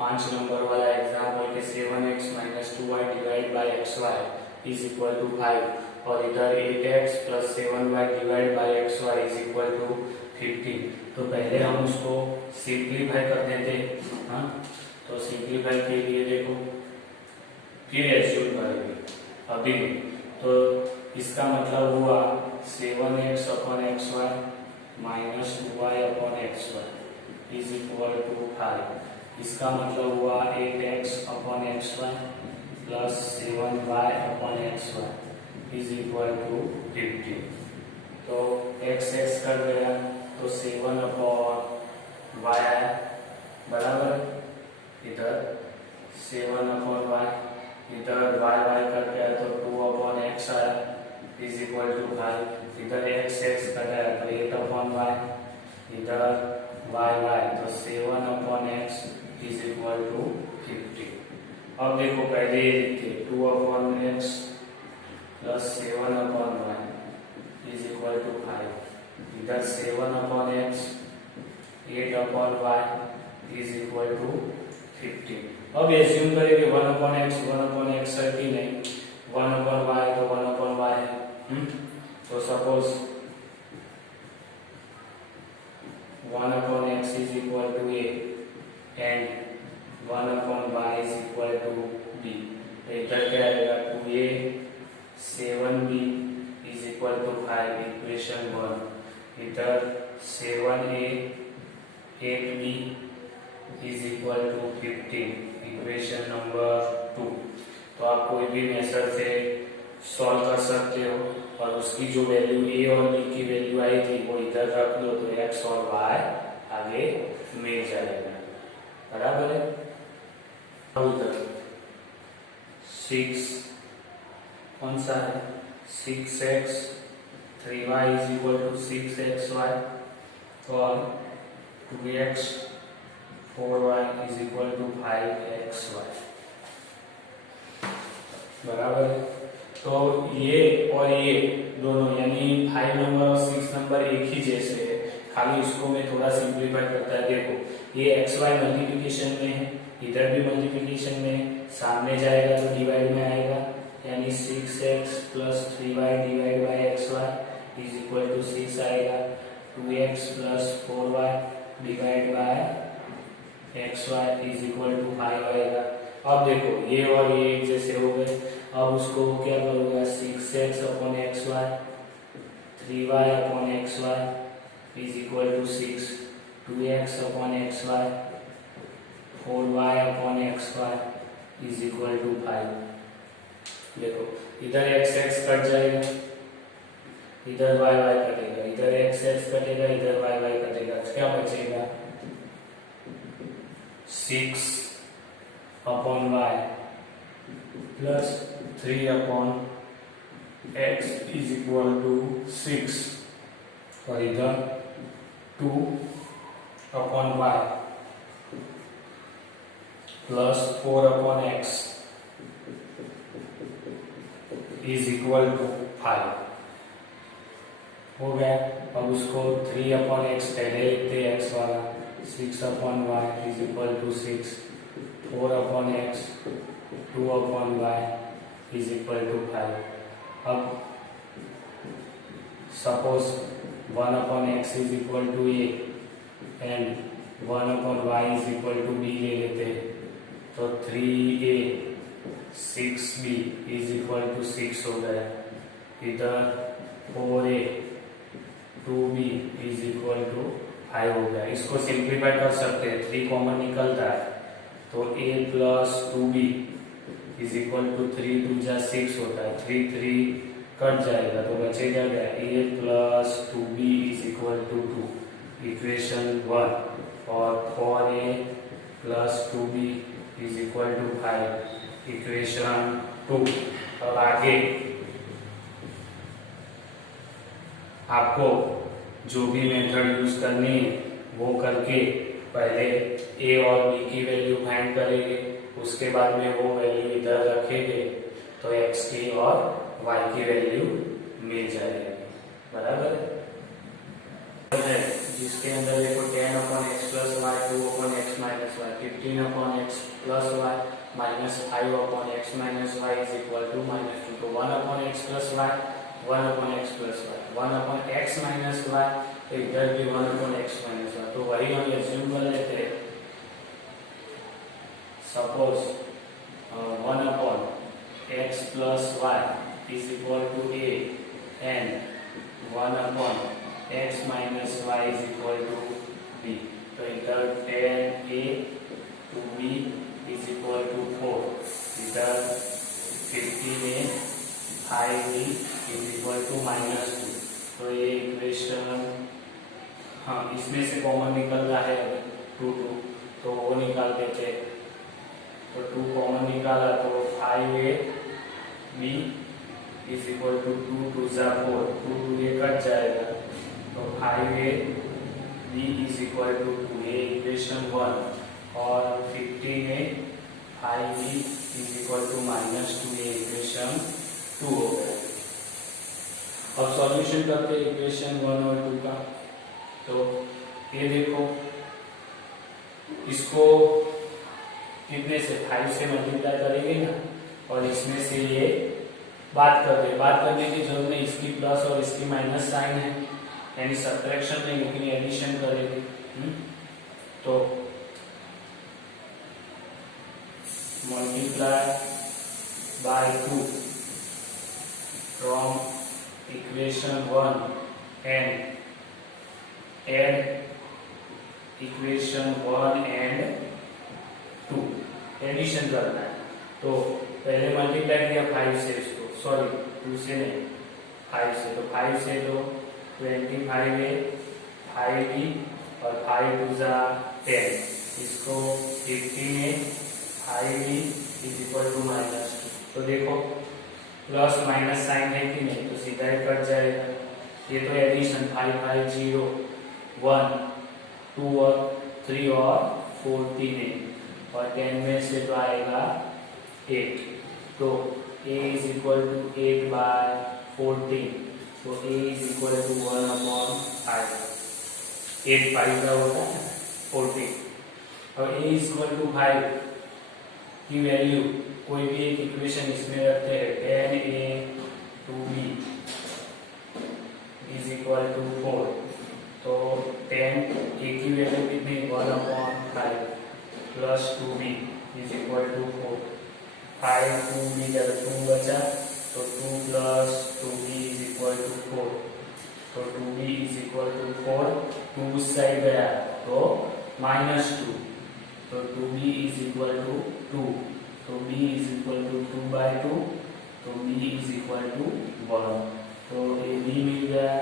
5 number वाला example के 7x minus 2y divide by xy is equal to 5 और इधर 8x plus 7y divide by xy is equal to 15। तो पहले हम उसको सिंप्लीफाई कर देते हैं। हाँ, तो सिंप्लीफाई के लिए देखो फिर एज्यूम करेंगे अभी। तो इसका मतलब हुआ 7x upon xy minus 2y upon xy is equal to 5। इसका मतलब हुआ 8x upon xy plus 7y upon xy is equal to 15। तो x कट गया तो 7 अपॉन y आया बराबर, इधर 7 अपॉन y, इधर y कट गया तो 2 अपॉन x आया इज इक्वल टू 5। इधर x कट गया तो 8 अपॉन y, इधर y तो 7 upon x is equal to 50। अब देखो पहले ये लिखते 2 upon x plus 7 upon y is equal to 5। इधर 7 upon x 8 upon y is equal to 50। अब एज्यूम करेंगे 1 अपॉन x सर्टी नहीं, 1 अपॉन y तो 1 अपॉन y है। तो suppose 1 upon x is equal to a and 1 upon y is equal to b। तो इधर क्या आएगा 2a 7b is equal to 5 equation 1। इधर 7a 8b is equal to 15 equation number 2। तो आप कोई भी मेथड से सॉल्व कर सकते हो और उसकी जो वैल्यू a और b की वैल्यू आई थी वो इधर रख लो तो x और y आगे मिल जाएगा बराबर है। उधर 6 कौन सा है 6x 3y is equal to 6xy और 2x 4y is equal to 5xy बराबर है। तो ये और ये दोनों यानी 5 नंबर और 6 नंबर एक ही जैसे है, खाली उसको मैं थोड़ा सिंप्लीफाई करता है। देखो ये xy मल्टीप्लिकेशन में है, इधर भी मल्टीप्लिकेशन में है, सामने जाएगा तो डिवाइड में आएगा यानी 6x plus 3y divide by xy is equal to 6 आएगा। 2x plus 4y divide by xy is equal to 5 आएगा। अब देखो ये और ये एक जैसे हो गए, अब उसको क्या करोगे 6x upon xy 3y upon xy is equal to 6, 2x upon xy 4y upon xy is equal to 5। देखो इधर x कट जाएगा, इधर y कटेगा, इधर x कटेगा, इधर y कटेगा, क्या बचेगा 6 upon y plus 3 upon x is equal to 6 और इधर 2 upon y plus 4 upon x is equal to 5 हो गया। अब उसको 3 अपॉन x पहले लिखते हैं x वाला, 6 upon y is equal to 6, 4 upon x 2 upon y is equal to 5। अब suppose 1 upon x is equal to a and 1 upon y is equal to b ले लेते हैं तो 3a 6b is equal to 6 हो गया। इधर 4a 2b is equal to 5 हो गया। इसको सिंप्लीफाई कर सकते हैं, 3 कॉमन निकलता है तो a plus 2b is equal to 3 2 जा 6 होता है, 3 3 कट जाएगा तो बचेगा क्या a plus 2b is equal to 2 equation 1 और 4a plus 2b is equal to 5 equation 2। अब आगे आपको जो भी मेथड यूज करनी है वो करके पहले a और b की वैल्यू फाइंड करेंगे, उसके बाद में वो वैल्यू इधर रखेंगे तो x की और y की वैल्यू मिल जाएगी बराबर है। जिसके अंदर देखो 10 upon x plus y 2 upon x minus y 15 upon x plus y minus 5 upon x minus y is equal to -2। तो 1 upon x plus y 1 upon x plus y 1 upon x minus y इधर भी 1 upon x minus Y. तो वही हम assume कर लेते हैं, suppose 1 upon x plus y is equal to a and 1 upon x minus y is equal to b. तो इधर 10a to b is equal to 4, इधर 15a 5b is equal to -2। तो ये इक्वेशन, हाँ इसमें से कॉमन निकल रहा है 2 तो वो निकाल देते हैं। तो 2 कॉमन निकाला तो 5ab इज इक्वल टू 2 2 जा 4, 2 ये कट जाएगा तो 5ab इज इक्वल टू 2, ये इक्वेशन 1 और 15a 5b is equal to -2, ये इक्वेशन 2 हो गया। अब सॉल्यूशन करते हैं इक्वेशन 1 और 2 का। तो ये देखो, इसको कितने से 5 से मल्टीप्लाई करेंगे ना, और इसमें से ये बात करने की जरूरत नहीं, इसकी प्लस और इसकी माइनस साइन है, यानी सब्ट्रैक्शन नहीं लेकिन एडिशन करेंगे। तो multiply by 2 from equation 1 and add equation 1 and 2, addition करना है। तो पहले मल्टीप्लाई किया 5 से इसको, सॉरी 2 से नहीं 5 से, तो 5 से तो 25a 5b और 5 2 जा 10, इसको 15a 5b is equal to -2। तो देखो प्लस माइनस साइन है कि नहीं, तो सीधा ही कट जाएगा। ये तो एडिशन 5 5 0 1 2 और 3 और 14a और 10 में से तो आएगा 8। तो a is equal to 8 by 14, तो a is equal to 1 upon 5, 8 5 का होता है 14 और a इज इक्वल टू 5 की वैल्यू कोई भी एक इक्वेशन इसमें रखते हैं, 10a to b is equal to 4। तो 10 a की वैल्यू कितनी 1 upon 5 plus 2b is equal to 4, 5 2b जब 2 बचा तो 2 plus 2b is equal to 4, तो 2b इज इक्वल टू 4, 2 उस साइड गया तो -2, तो 2b इज इक्वल टू 2, तो b is equal to 2 by 2, तो b इज इक्वल टू 1। तो a b मिल गया,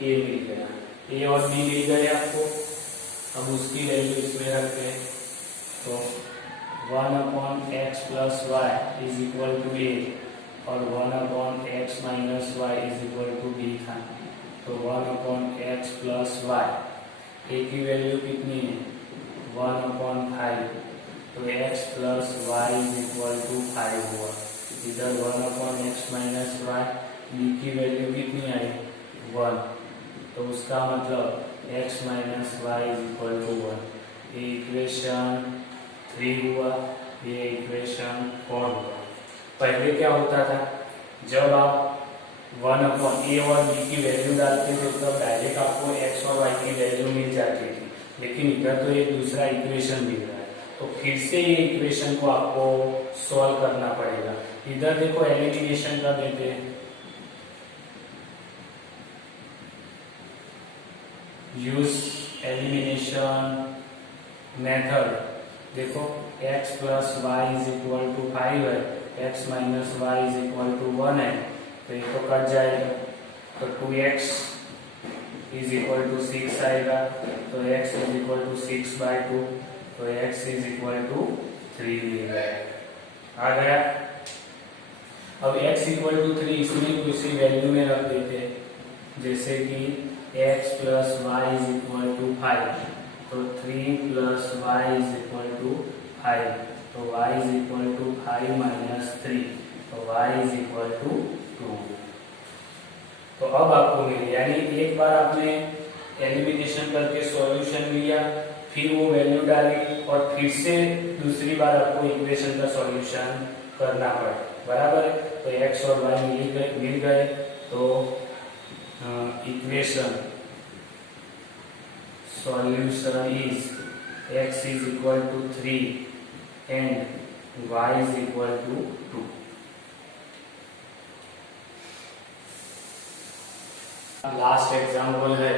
a मिल गया, a और b मिल गए आपको। अब उसकी वैल्यू इसमें रखते हैं, तो 1 upon x plus y is equal to a और 1 upon x minus y is equal to b था। तो 1 upon x plus y, a की वैल्यू कितनी है 1 अपॉन 5, तो x plus y is equal to 5 हुआ। इधर 1 upon x minus y, b की वैल्यू कितनी आई 1, तो उसका मतलब x minus y is equal to 1। ये इक्वेशन 3 हुआ, ये इक्वेशन 4 हुआ। पहले क्या होता था, जब आप 1 अपॉन a और b की वैल्यू डालते थे तब डायरेक्ट आपको x और y की वैल्यू मिल जाती थी, लेकिन इधर तो एक दूसरा इक्वेशन मिल रहा है, तो फिर से ये इक्वेशन को आपको सॉल्व करना पड़ेगा। इधर देखो एलिमिनेशन कर देते हैं, यूज एलिमिनेशन मेथड। देखो x plus y is equal to 5 है, x minus y is equal to 1 है, तो ये तो कट जाएगा, तो 2x इज इक्वल टू 6 आएगा, तो x is equal to 6 by 2, तो x इज इक्वल टू 3 मिल गया, आ गया। अब x इक्वल टू 3 इसमें किसी वैल्यू में रख देते हैं, जैसे कि x plus y is equal to 5, तो 3 plus y is equal to 5, तो y is equal to 5 minus 3, तो y इज इक्वल टू 2। तो अब आपको मिले, यानी एक बार आपने एलिमिनेशन करके सॉल्यूशन लिया, फिर वो वैल्यू डाली और फिर से दूसरी बार आपको इक्वेशन का सॉल्यूशन करना पड़े, बराबर है। तो x और y मिल गए तो equation solution is x is equal to 3 and y is equal to 2। Last example है,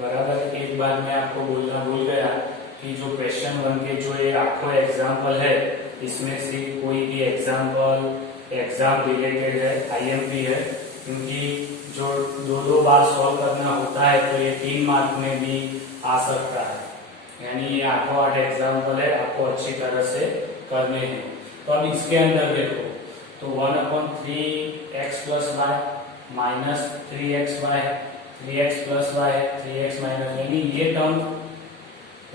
बराबर। एक बार मैं आपको बोलना भूल गया कि जो क्वेश्चन 1 के जो ये आखो एग्जाम्पल है, इसमें से कोई भी एग्जाम्पल एग्जाम रिलेटेड है, आईएमपी है, क्योंकि जो दो बार सॉल्व करना होता है तो ये 3 मार्क में भी आ सकता है। यानी ये आखो 8 एग्जाम्पल है, आपको अच्छी तरह से करने हैं। तो अब इसके अंदर देखो, तो 1/3x plus y minus 3xy, 3x plus y, 3x minus, यानी ये टर्म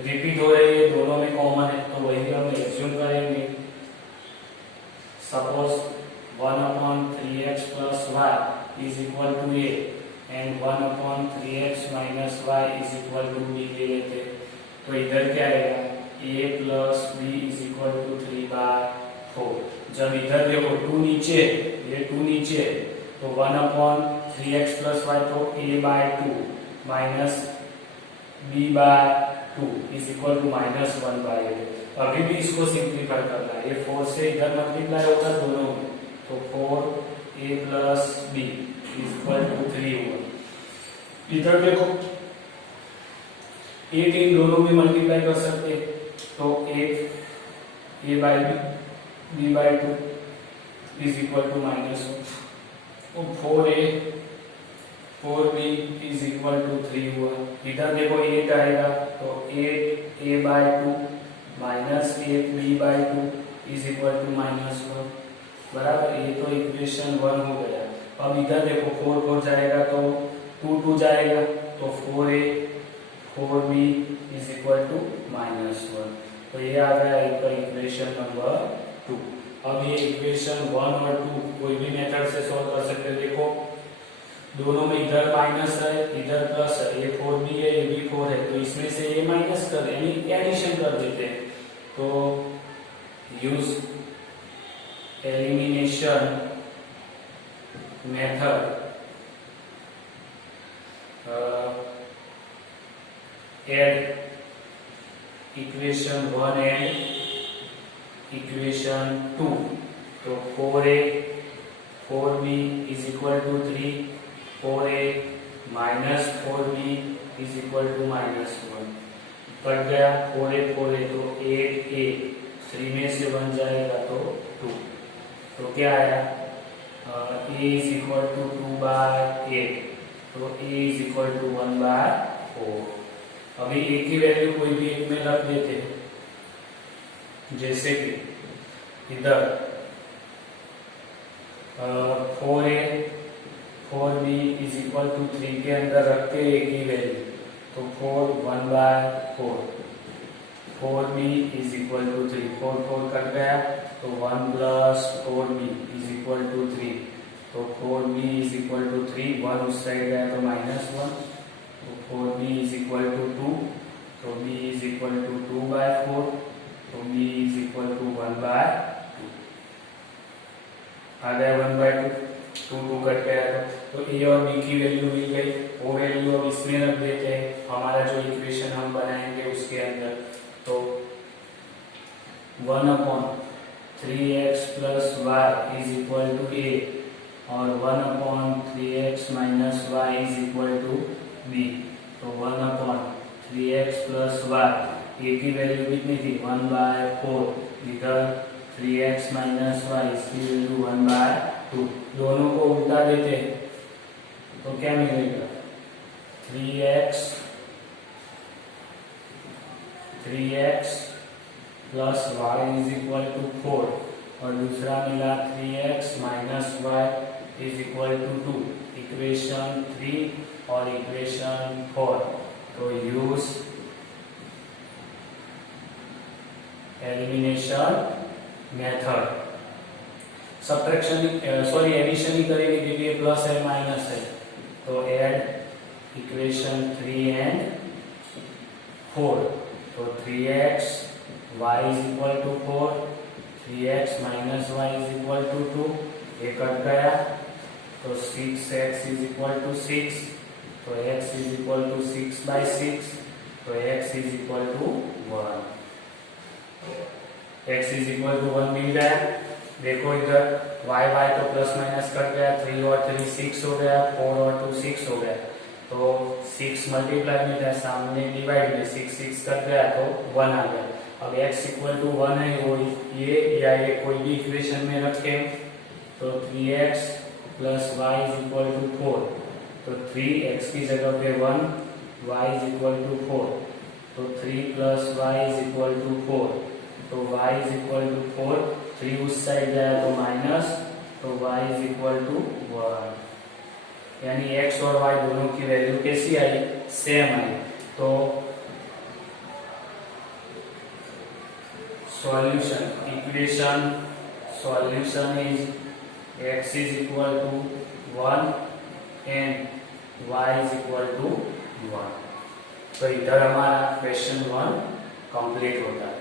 रिपीट हो रही है, दोनों में कॉमन है, तो वही हम एज्यूम करेंगे। Suppose 1/3x plus y is equal to a and 1/3x minus y is equal to b ले लेते, तो इधर क्या आएगा, a plus b is equal to 3/4। जब इधर देखो 2 नीचे, ये 2 नीचे, तो 1/3x प्लस वाई तो a/2 minus b/2 is equal to -1/8। अभी भी इसको सिंप्लीफाई करना है, ये 4 से इधर मल्टीप्लाई होगा दोनों में, तो 4a plus b is equal to 3 हुआ। इधर देखो एक इन दोनों में मल्टीप्लाई कर सकते, तो एक a/b b/2 is equal to -1, तो 4b इज इक्वल टू 3 हुआ। इधर देखो 8 आएगा, तो 8a/2 minus 8b/2 is equal to -1, बराबर। ये तो इक्वेशन 1 हो गया। अब इधर देखो 4 4 जाएगा तो 2 2 जाएगा, तो 4a 4b is equal to -1, तो ये आ गया आपका इक्वेशन नंबर 2। अब ये इक्वेशन 1 और 2 कोई भी मेथड से सॉल्व कर सकते हैं। देखो दोनों में इधर माइनस है, इधर प्लस है, ये 4b है, ये भी 4 है, तो इसमें से ये माइनस कर यानी एडिशन कर देते हैं। तो use elimination method, add equation 1 and equation 2, तो 4a 4b is equal to 3, 4a minus 4b is equal to -1, cut गया 4a 4a, तो 8a 3 में से 1 जाएगा तो 2, तो क्या आया, a इज इक्वल टू 2/8, तो a इज इक्वल टू 1/4। अभी a की वैल्यू कोई भी एक में रख देते हैं, जैसे कि इधर 4a 4b is equal to 3 के अंदर रखते a की वैल्यू, तो 4 1/4, 4b is equal to 3, 4 4 cut गया, तो 1 plus 4b is equal to 3, तो 4b इज इक्वल टू 3, 1 उस साइड गया तो -1, तो 4b इज इक्वल टू 2, तो b इज इक्वल टू 2/4, तो b इज इक्वल टू 1/2, आ गया 1/2, 2 2 कट गया, तो a और b की वैल्यू मिल गई। वो वैल्यू अब इसमें रख देते हैं, हमारा जो इक्वेशन हम बनाएंगे उसके अंदर, तो 1/3x plus y is equal to a और 1/3x minus y is equal to b, तो 1/3x प्लस वाई, a की वैल्यू कितनी थी 1/4, इधर 3x माइनस वाई, इसकी वैल्यू 1/2, दोनों को उल्टा देते हैं तो क्या मिलेगा 3x plus y is equal to 4 और दूसरा मिला 3x minus y is equal to 2, equation 3 और इक्वेशन 4। तो use elimination method, subtraction addition ही करेंगे क्योंकि ये प्लस है माइनस है, तो ऐड इक्वेशन 3 एंड 4, तो 3x y is equal to 4, 3x minus y is equal to 2, ये कट गया तो 6x इज इक्वल टू 6, तो x इज इक्वल टू 6/6, तो x is equal to 1, x is equal to 1 मिल गया। देखो इधर y तो प्लस माइनस कट गया, 3 और 3 6 हो गया, 4 और 2 6 हो गया, तो 6 मल्टीप्लाई में था, सामने डिवाइड में 6 6 कट गया तो 1 आ गया। अब x इक्वल टू 1 है, वो ये या ये कोई भी इक्वेशन में रखे, तो 3x plus y is equal to 4, तो 3x की जगह पे 1, y इज इक्वल टू 4, तो 3 plus y is equal to 4, तो y इज इक्वल टू 4, 3 उस साइड गया तो माइनस, तो y इज इक्वल टू 1, यानी x और y दोनों की वैल्यू कैसी आई, सेम आई। तो solution equation solution is x is equal to 1 and y is equal to 1। तो इधर हमारा क्वेश्चन 1 कंप्लीट होता है।